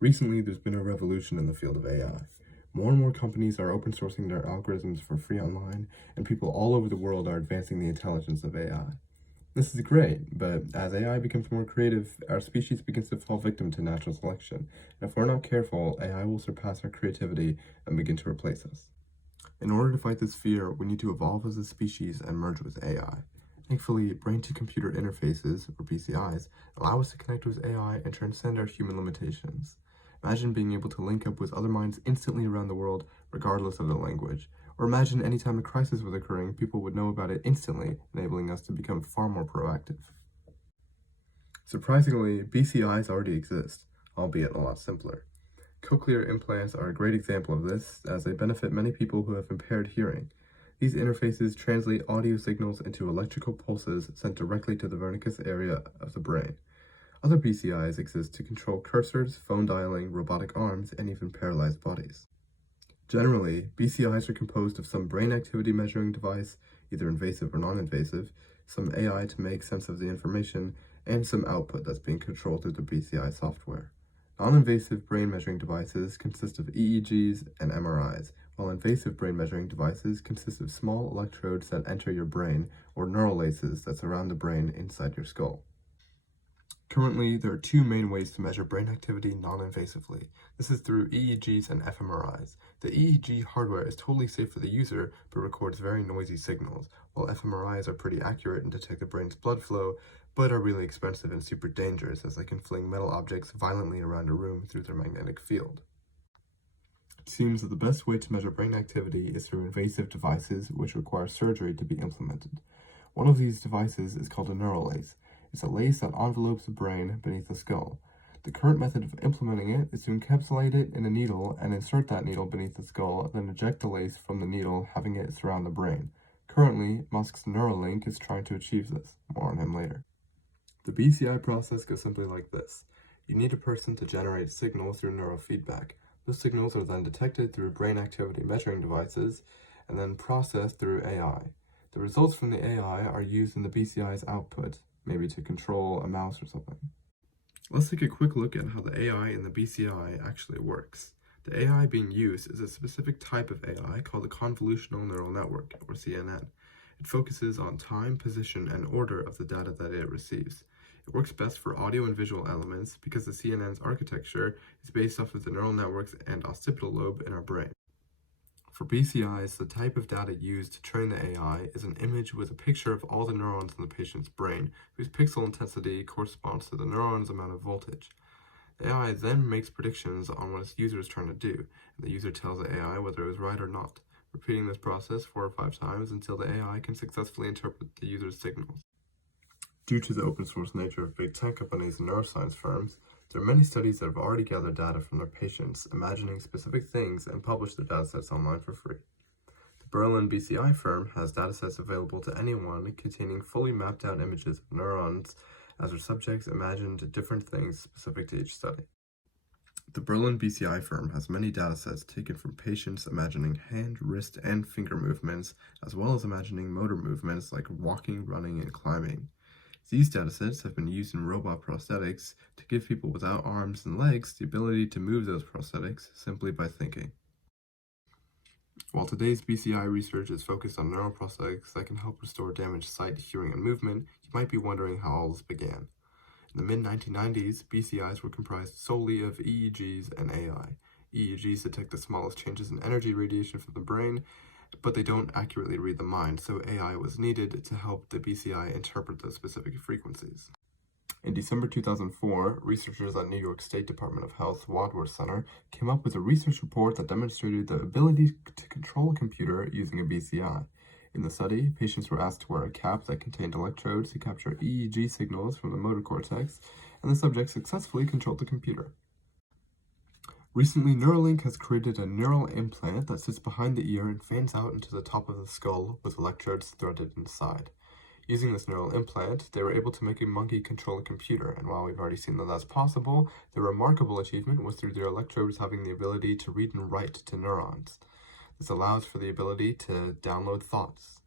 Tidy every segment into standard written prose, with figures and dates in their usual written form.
Recently, there's been a revolution in the field of AI. More and more companies are open sourcing their algorithms for free online, and people all over the world are advancing the intelligence of AI. This is great, but as AI becomes more creative, our species begins to fall victim to natural selection. And if we're not careful, AI will surpass our creativity and begin to replace us. In order to fight this fear, we need to evolve as a species and merge with AI. Thankfully, brain-to-computer interfaces, or BCIs, allow us to connect with AI and transcend our human limitations. Imagine being able to link up with other minds instantly around the world, regardless of the language. Or imagine any time a crisis was occurring, people would know about it instantly, enabling us to become far more proactive. Surprisingly, BCIs already exist, albeit a lot simpler. Cochlear implants are a great example of this, as they benefit many people who have impaired hearing. These interfaces translate audio signals into electrical pulses sent directly to the Wernicke's area of the brain. Other BCIs exist to control cursors, phone dialing, robotic arms, and even paralyzed bodies. Generally, BCIs are composed of some brain activity measuring device, either invasive or non-invasive, some AI to make sense of the information, and some output that's being controlled through the BCI software. Non-invasive brain measuring devices consist of EEGs and MRIs, while invasive brain measuring devices consist of small electrodes that enter your brain or neural laces that surround the brain inside your skull. Currently, there are two main ways to measure brain activity non-invasively. This is through EEGs and fMRIs. The EEG hardware is totally safe for the user, but records very noisy signals, while fMRIs are pretty accurate and detect the brain's blood flow, but are really expensive and super dangerous as they can fling metal objects violently around a room through their magnetic field. It seems that the best way to measure brain activity is through invasive devices which require surgery to be implemented. One of these devices is called a neural lace. It's a lace that envelopes the brain beneath the skull. The current method of implementing it is to encapsulate it in a needle and insert that needle beneath the skull, then eject the lace from the needle, having it surround the brain. Currently, Musk's Neuralink is trying to achieve this. More on him later. The BCI process goes simply like this. You need a person to generate a signal through neurofeedback. Those signals are then detected through brain activity measuring devices and then processed through AI. The results from the AI are used in the BCI's output, maybe to control a mouse or something. Let's take a quick look at how the AI in the BCI actually works. The AI being used is a specific type of AI called a convolutional neural network, or CNN. It focuses on time, position, and order of the data that it receives. It works best for audio and visual elements because the CNN's architecture is based off of the neural networks and occipital lobe in our brain. For BCIs, the type of data used to train the AI is an image with a picture of all the neurons in the patient's brain, whose pixel intensity corresponds to the neuron's amount of voltage. The AI then makes predictions on what its user is trying to do, and the user tells the AI whether it was right or not, repeating this process 4 or 5 times until the AI can successfully interpret the user's signals. Due to the open source nature of big tech companies and neuroscience firms, there are many studies that have already gathered data from their patients, imagining specific things, and published the datasets online for free. The Berlin BCI firm has datasets available to anyone containing fully mapped out images of neurons as their subjects imagined different things specific to each study. The Berlin BCI firm has many datasets taken from patients imagining hand, wrist, and finger movements, as well as imagining motor movements like walking, running, and climbing. These datasets have been used in robot prosthetics to give people without arms and legs the ability to move those prosthetics simply by thinking. While today's BCI research is focused on neuroprosthetics that can help restore damaged sight, hearing, and movement, you might be wondering how all this began. In the mid-1990s, BCIs were comprised solely of EEGs and AI. EEGs detect the smallest changes in energy radiation from the brain, but they don't accurately read the mind, so AI was needed to help the BCI interpret those specific frequencies. In December 2004, researchers at New York State Department of Health Wadsworth Center came up with a research report that demonstrated the ability to control a computer using a BCI. In the study, patients were asked to wear a cap that contained electrodes to capture EEG signals from the motor cortex, and the subject successfully controlled the computer. Recently, Neuralink has created a neural implant that sits behind the ear and fans out into the top of the skull with electrodes threaded inside. Using this neural implant, they were able to make a monkey control a computer, and while we've already seen that that's possible, the remarkable achievement was through their electrodes having the ability to read and write to neurons. This allows for the ability to download thoughts.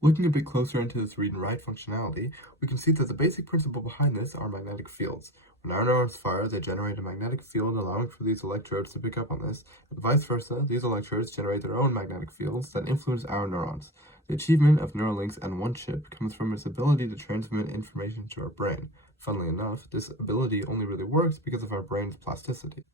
Looking a bit closer into this read and write functionality, we can see that the basic principle behind this are magnetic fields. When our neurons fire, they generate a magnetic field, allowing for these electrodes to pick up on this, and vice versa, these electrodes generate their own magnetic fields that influence our neurons. The achievement of Neuralinks and one chip comes from its ability to transmit information to our brain. Funnily enough, this ability only really works because of our brain's plasticity.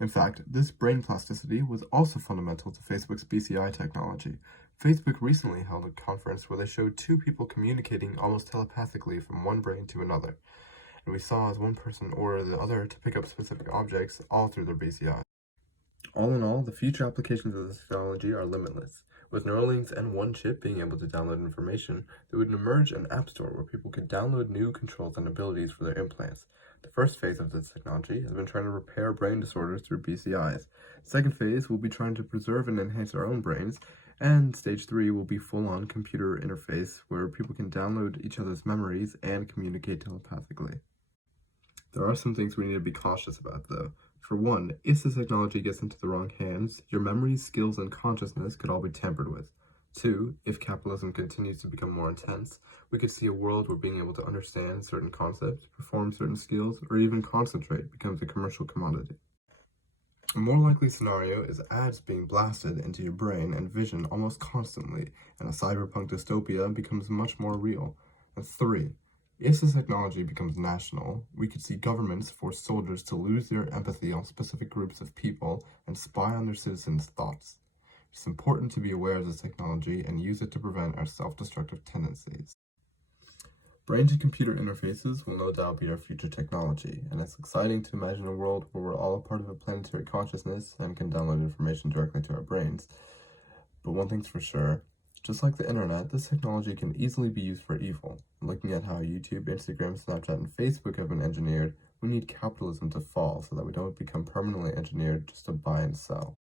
In fact, this brain plasticity was also fundamental to Facebook's BCI technology. Facebook recently held a conference where they showed two people communicating almost telepathically from one brain to another, and we saw as one person order the other to pick up specific objects all through their BCI. All in all, the future applications of this technology are limitless. With Neuralinks and one chip being able to download information, there would emerge an app store where people could download new controls and abilities for their implants. The first phase of this technology has been trying to repair brain disorders through BCIs. The second phase will be trying to preserve and enhance our own brains, and stage 3 will be full-on computer interface where people can download each other's memories and communicate telepathically. There are some things we need to be cautious about, though. For one, if the technology gets into the wrong hands, your memories, skills, and consciousness could all be tampered with. 2, if capitalism continues to become more intense, we could see a world where being able to understand certain concepts, perform certain skills, or even concentrate becomes a commercial commodity. A more likely scenario is ads being blasted into your brain and vision almost constantly, and a cyberpunk dystopia becomes much more real. And 3, if this technology becomes national, we could see governments force soldiers to lose their empathy on specific groups of people and spy on their citizens' thoughts. It's important to be aware of this technology and use it to prevent our self-destructive tendencies. Brain-to-computer interfaces will no doubt be our future technology, and it's exciting to imagine a world where we're all a part of a planetary consciousness and can download information directly to our brains. But one thing's for sure, just like the internet, this technology can easily be used for evil. Looking at how YouTube, Instagram, Snapchat, and Facebook have been engineered, we need capitalism to fall so that we don't become permanently engineered just to buy and sell.